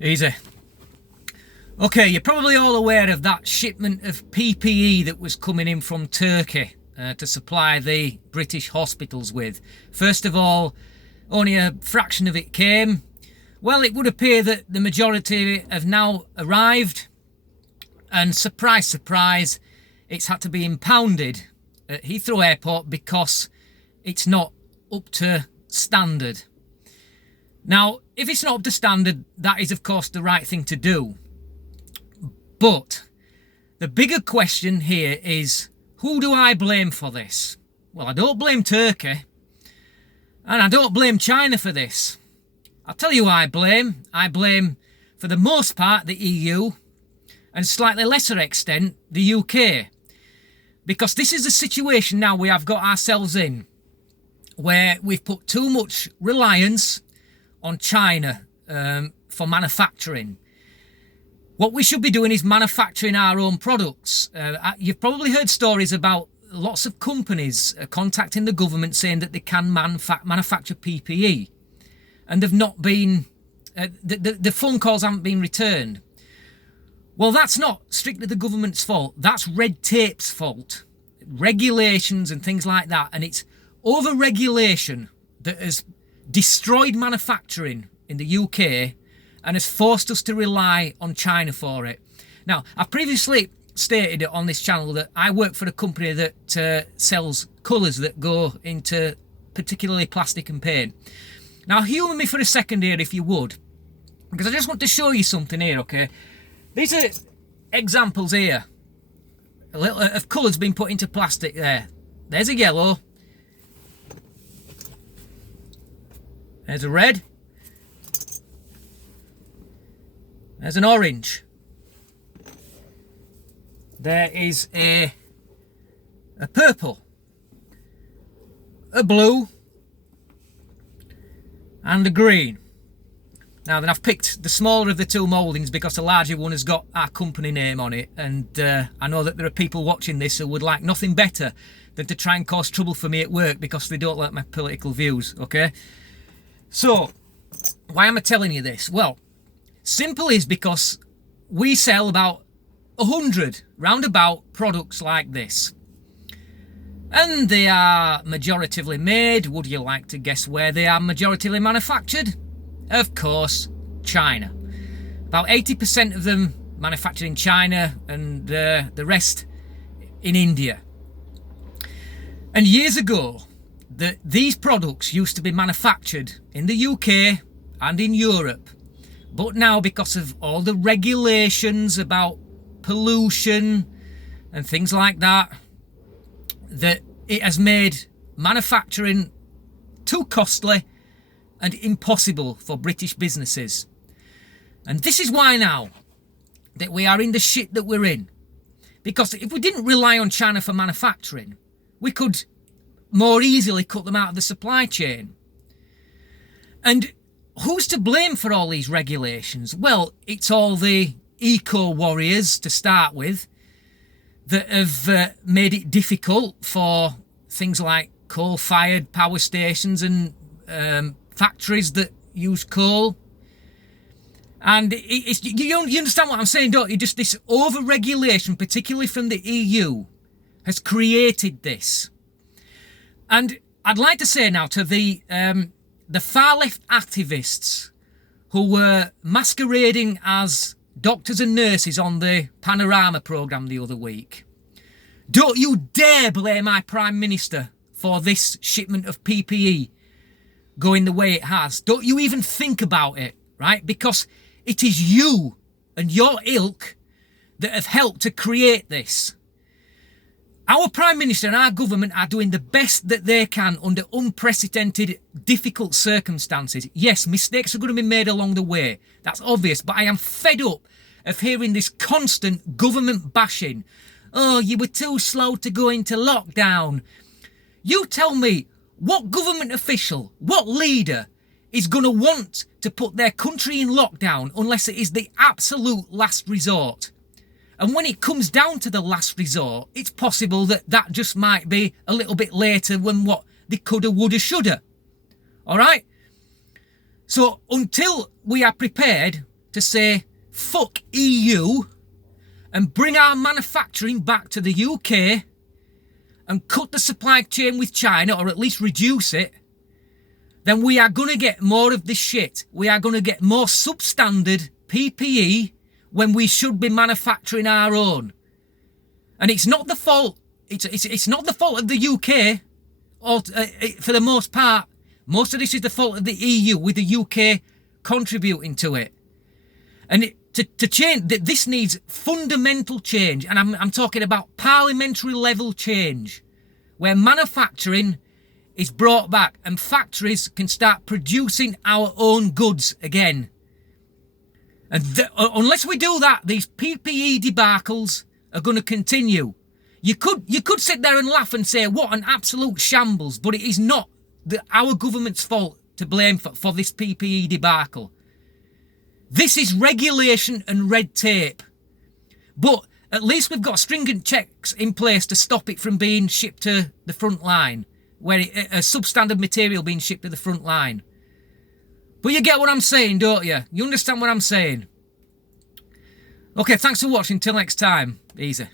Easy. Okay, you're probably all aware of that shipment of PPE that was coming in from Turkey to supply the British hospitals with. First of all, only a fraction of it came. Well, it would appear that the majority have now arrived, and surprise, surprise, it's had to be impounded at Heathrow Airport because it's not up to standard. Now, if it's not up to standard, that is of course the right thing to do. But the bigger question here is, who do I blame for this? Well, I don't blame Turkey, and I don't blame China for this. I'll tell you who I blame. I blame, for the most part, the EU, and slightly lesser extent, the UK. Because this is the situation now we have got ourselves in, where we've put too much reliance on China for manufacturing. What we should be doing is manufacturing our own products. You've probably heard stories about lots of companies contacting the government saying that they can manufacture PPE, and they've not been, the phone calls haven't been returned. Well, that's not strictly the government's fault. That's red tape's fault. Regulations and things like that. And it's over-regulation that has destroyed manufacturing in the UK and has forced us to rely on China for it. Now, I've previously stated on this channel that I work for a company that sells colours that go into particularly plastic and paint. Now, humour me for a second here if you would, because I just want to show you something here, okay? These are examples here. A little of colours being put into plastic there. There's a yellow. There's a red. There's an orange. There is a purple, a blue, and a green. Now then, I've picked the smaller of the two mouldings because the larger one has got our company name on it, and I know that there are people watching this who would like nothing better than to try and cause trouble for me at work because they don't like my political views, okay? So, why am I telling you this? Well, simple is because we sell about 100 roundabout products like this. And they are majoritively made. Would you like to guess where they are majoritively manufactured? Of course, China. About 80% of them manufactured in China, and the rest in India. And years ago, these products used to be manufactured in the UK and in Europe. But now, because of all the regulations about pollution and things like that, that it has made manufacturing too costly and impossible for British businesses. And this is why now that we are in the shit that we're in. Because if we didn't rely on China for manufacturing, we could more easily cut them out of the supply chain. And who's to blame for all these regulations? Well, it's all the eco-warriors to start with that have made it difficult for things like coal-fired power stations and factories that use coal. And you understand what I'm saying, don't you? Just this over-regulation, particularly from the EU, has created this. And I'd like to say now to the far-left activists who were masquerading as doctors and nurses on the Panorama programme the other week, don't you dare blame my Prime Minister for this shipment of PPE going the way it has. Don't you even think about it, right? Because it is you and your ilk that have helped to create this. Our Prime Minister and our government are doing the best that they can under unprecedented, difficult circumstances. Yes, mistakes are going to be made along the way. That's obvious. But I am fed up of hearing this constant government bashing. Oh, you were too slow to go into lockdown. You tell me, what government official, what leader is going to want to put their country in lockdown unless it is the absolute last resort? And when it comes down to the last resort, it's possible that that just might be a little bit later than what they coulda, woulda, shoulda. All right? So until we are prepared to say fuck EU and bring our manufacturing back to the UK and cut the supply chain with China, or at least reduce it, then we are going to get more of this shit. We are going to get more substandard PPE when we should be manufacturing our own. And it's not the fault. It's not the fault of the UK, or for the most part. Most of this is the fault of the EU, with the UK contributing to it. And to change, this needs fundamental change, and I'm talking about parliamentary level change, where manufacturing is brought back and factories can start producing our own goods again. And unless we do that, these PPE debacles are going to continue. You could sit there and laugh and say, what an absolute shambles, but it is not our government's fault to blame for this PPE debacle. This is regulation and red tape. But at least we've got stringent checks in place to stop it from being shipped to the front line, where a substandard material being shipped to the front line. But you get what I'm saying, don't you? You understand what I'm saying? Okay, thanks for watching. Till next time. Easy.